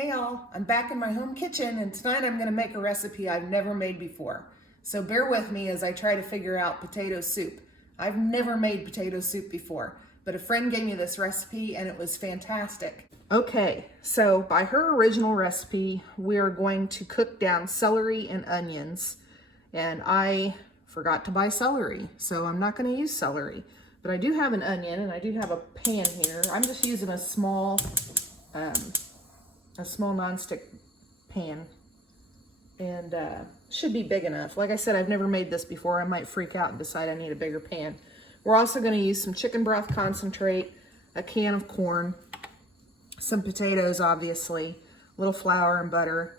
Hey y'all, I'm back in my home kitchen and tonight I'm gonna make a recipe I've never made before. So bear with me as I try to figure out potato soup. I've never made potato soup before, but a friend gave me this recipe and it was fantastic. Okay, so by her original recipe, we're going to cook down celery and onions. And I forgot to buy celery, so I'm not gonna use celery. But I do have an onion and I do have a pan here. I'm just using a small nonstick pan, and should be big enough. Like I said, I've never made this before. I might freak out and decide I need a bigger pan. We're also going to use some chicken broth concentrate, a can of corn, some potatoes, obviously, a little flour and butter.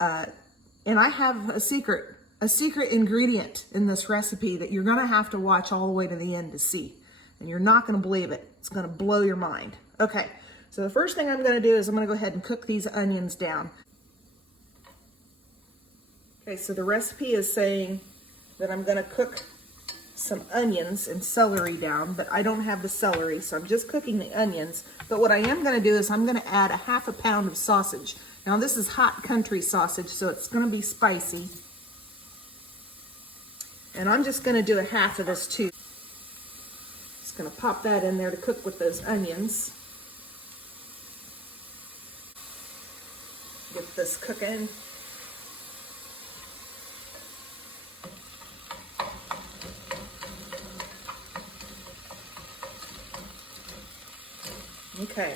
And I have a secret ingredient in this recipe that you're going to have to watch all the way to the end to see. And you're not going to believe it. It's going to blow your mind. Okay. So the first thing I'm going to do is I'm going to go ahead and cook these onions down. Okay, so the recipe is saying that I'm going to cook some onions and celery down, but I don't have the celery, so I'm just cooking the onions. But what I am going to do is I'm going to add a ½ pound of sausage. Now this is hot country sausage, so it's going to be spicy. And I'm just going to do a half of this too. Just going to pop that in there to cook with those onions. Get this cooking. Okay.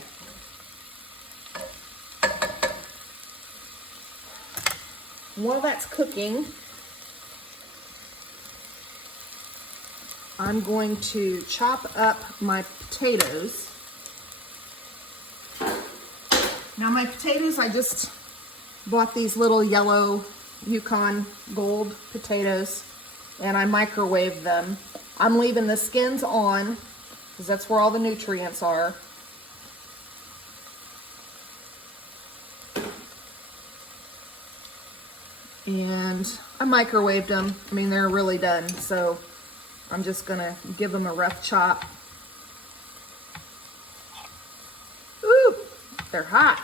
While that's cooking, I'm going to chop up my potatoes. Now my potatoes, I just bought these little yellow Yukon Gold potatoes and I microwaved them. I'm leaving the skins on because that's where all the nutrients are. And I microwaved them. I mean, they're really done, so I'm just gonna give them a rough chop. Ooh, they're hot.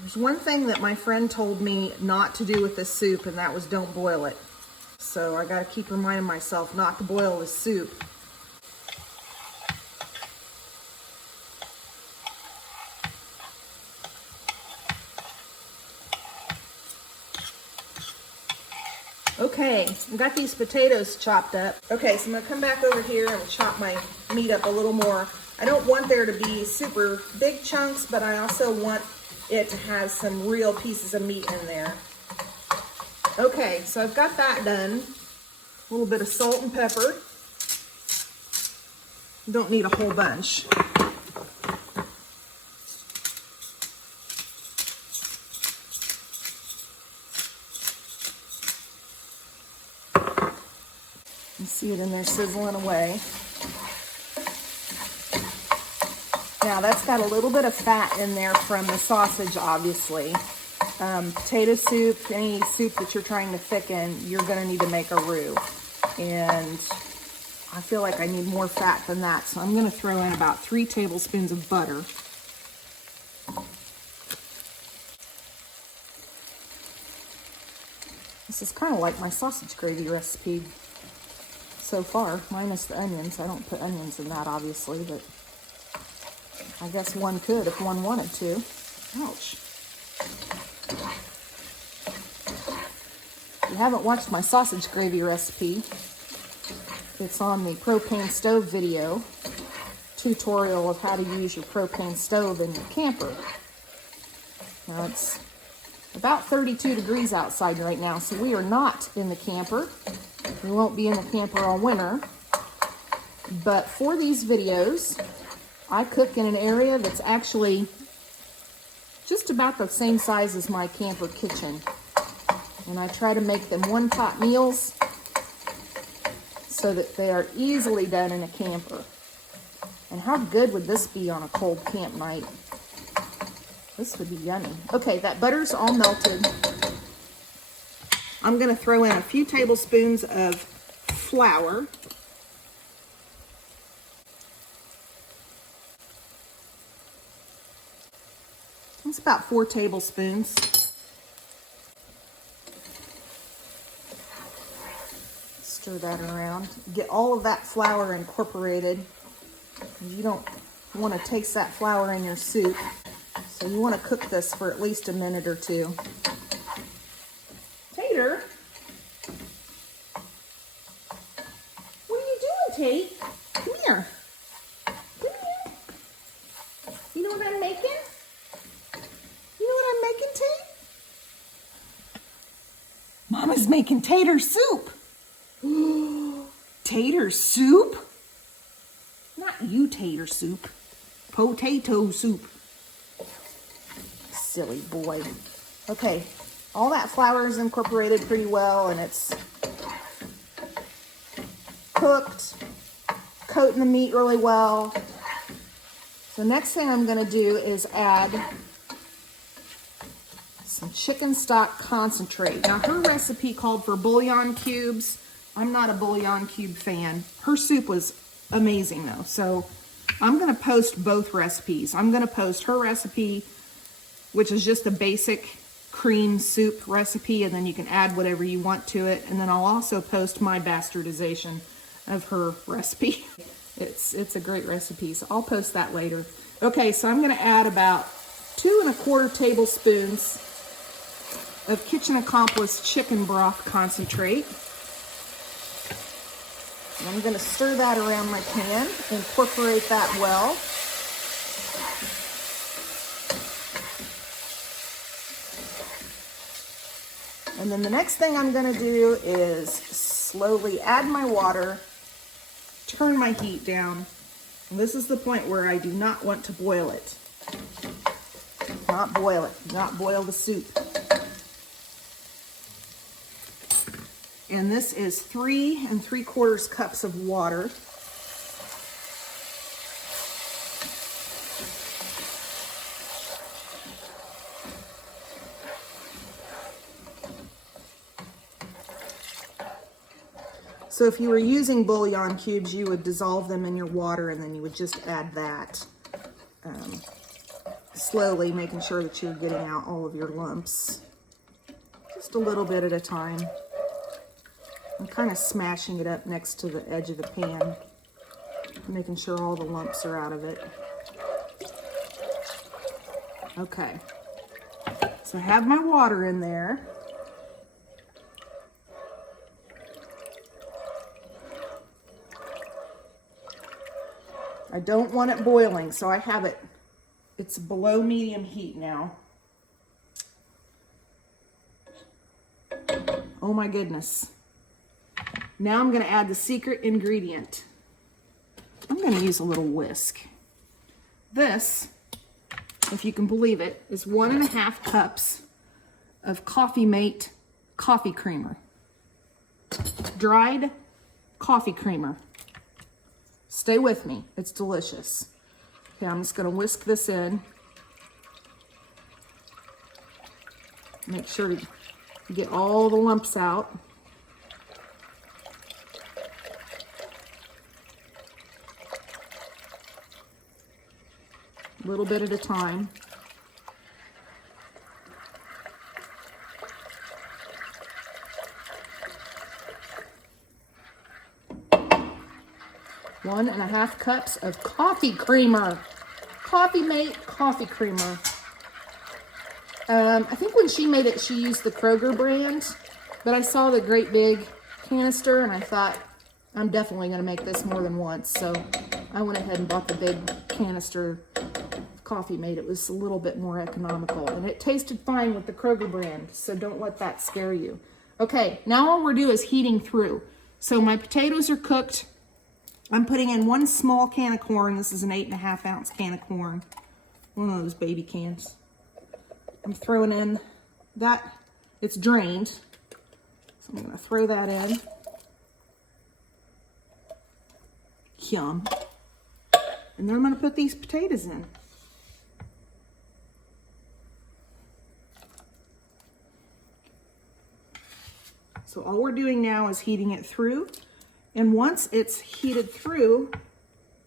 There's one thing that my friend told me not to do with this soup, and that was don't boil it. So I gotta keep reminding myself not to boil this soup. Okay, I got these potatoes chopped up. Okay, so I'm gonna come back over here and chop my meat up a little more. I don't want there to be super big chunks, but I also want it to have some real pieces of meat in there. Okay, so I've got that done. A little bit of salt and pepper. You don't need a whole bunch. You see it in there sizzling away. Now that's got a little bit of fat in there from the sausage, obviously. Potato soup, any soup that you're trying to thicken, you're gonna need to make a roux. And I feel like I need more fat than that, so I'm gonna throw in about 3 tablespoons of butter. This is kind of like my sausage gravy recipe so far, minus the onions. I don't put onions in that, obviously, but I guess one could if one wanted to. Ouch. If you haven't watched my sausage gravy recipe, it's on the propane stove video tutorial of how to use your propane stove in your camper. Now it's about 32 degrees outside right now, so we are not in the camper. We won't be in the camper all winter. But for these videos, I cook in an area that's actually just about the same size as my camper kitchen. And I try to make them one-pot meals so that they are easily done in a camper. And how good would this be on a cold camp night? This would be yummy. Okay, that butter's all melted. I'm gonna throw in a few tablespoons of flour. about 4 tablespoons. Stir that around. Get all of that flour incorporated. You don't want to taste that flour in your soup. So you want to cook this for at least a minute or 2. Tater? What are you doing, Tate? Come here. Come here. You know what I'm making? You know what I'm making, Tate? Mama's making tater soup. Tater soup? Not you, tater soup. Potato soup. Silly boy. Okay, all that flour is incorporated pretty well, and it's cooked, coating the meat really well. So next thing I'm going to do is add some chicken stock concentrate. Now her recipe called for bouillon cubes. I'm not a bouillon cube fan. Her soup was amazing though. So I'm going to post both recipes. I'm going to post her recipe, which is just a basic cream soup recipe, and then you can add whatever you want to it. And then I'll also post my bastardization of her recipe. It's a great recipe, so I'll post that later. Okay, so I'm going to add about 2 1/4 tablespoons of Kitchen Accomplice chicken broth concentrate. And I'm going to stir that around my pan, incorporate that well. And then the next thing I'm going to do is slowly add my water, turn my heat down. And this is the point where I do not want to boil it. Not boil it, not boil the soup. And this is 3 3/4 cups of water. So if you were using bouillon cubes, you would dissolve them in your water, and then you would just add that slowly, making sure that you're getting out all of your lumps. Just a little bit at a time. I'm kind of smashing it up next to the edge of the pan, making sure all the lumps are out of it. Okay, so I have my water in there. I don't want it boiling, so I have it, it's below medium heat now. Oh my goodness. Now I'm going to add the secret ingredient. I'm going to use a little whisk. This, if you can believe it, is 1 1/2 cups of Coffee Mate coffee creamer. Dried coffee creamer. Stay with me, it's delicious. Okay, I'm just going to whisk this in. Make sure to get all the lumps out. A little bit at a time. One and a half cups of coffee creamer. Coffee Mate coffee creamer. I think when she made it, she used the Kroger brand, but I saw the great big canister and I thought, I'm definitely going to make this more than once. So I went ahead and bought the big canister of Coffee Mate. It was a little bit more economical and it tasted fine with the Kroger brand. So don't let that scare you. Okay, now all we're doing is heating through. So my potatoes are cooked. I'm putting in 1 small can of corn. This is an 8 1/2 ounce can of corn. One of those baby cans. I'm throwing in that, it's drained. So I'm gonna throw that in. Yum. And then I'm gonna put these potatoes in. So all we're doing now is heating it through. And once it's heated through,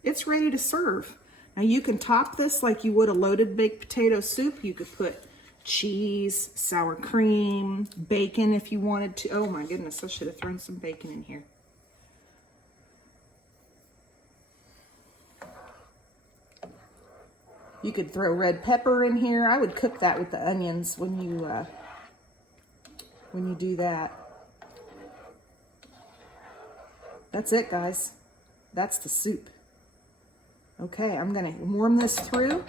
it's ready to serve. Now you can top this like you would a loaded baked potato soup. You could put cheese, sour cream, bacon if you wanted to. Oh my goodness, I should have thrown some bacon in here. You could throw red pepper in here. I would cook that with the onions when you do that. That's it, guys. That's the soup. Okay, I'm gonna warm this through,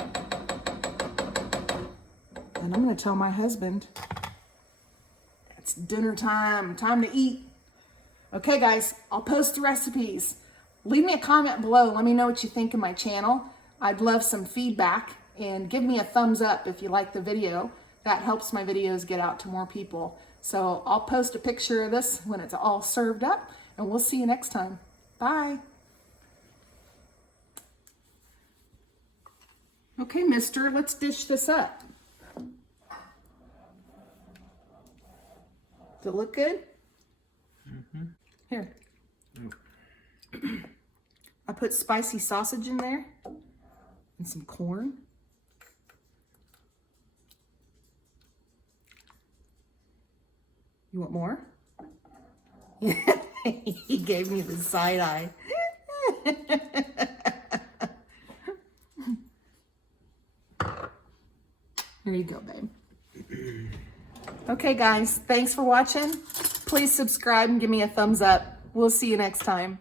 and I'm gonna tell my husband it's dinner time, time to eat. Okay, guys, I'll post the recipes. Leave me a comment below. Let me know what you think of my channel. I'd love some feedback, and give me a thumbs up if you like the video. That helps my videos get out to more people. So I'll post a picture of this when it's all served up, and we'll see you next time. Bye. Okay, mister, let's dish this up. Does it look good? Mm-hmm. Here. I put spicy sausage in there and some corn. You want more? He gave me the side eye. Here you go, babe. Okay, guys, thanks for watching. Please subscribe and give me a thumbs up. We'll see you next time.